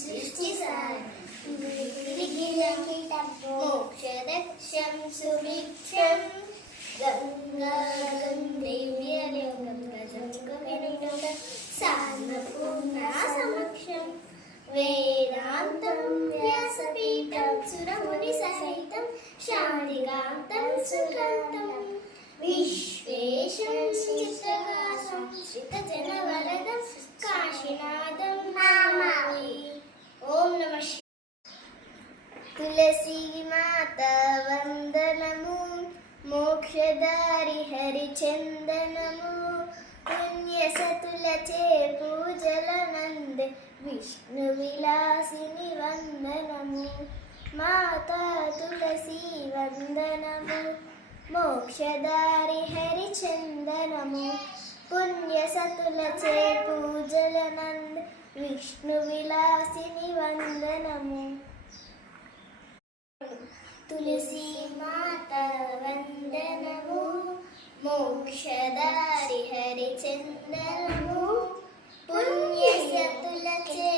సృష్టిసారం మోక్షదక్షం సుభిక్షం సమక్షం వేదాంతం వ్యాసపీఠం సురముని సహితం శాంతికాంతం సుకాంతం విశ్వేశం చిత్తహాసం శ్రితజనవరదం కాశీనాథం నమామి. ఓం నమః. తులసీ మాత వందనము, మోక్షదారి హరిచందనము, పుణ్యసతులచే పూజలనంద విష్ణు విలాసిని వందనము. మాతా తులసీ వందనము, మోక్షదారి హరిచందనము, పుణ్యసతులచే పూజలనంద విష్ణు విలాసిని వందనము. తులసీ మాత వందనము, మోక్షదారి హరిచందనము, పుణ్యసతులచే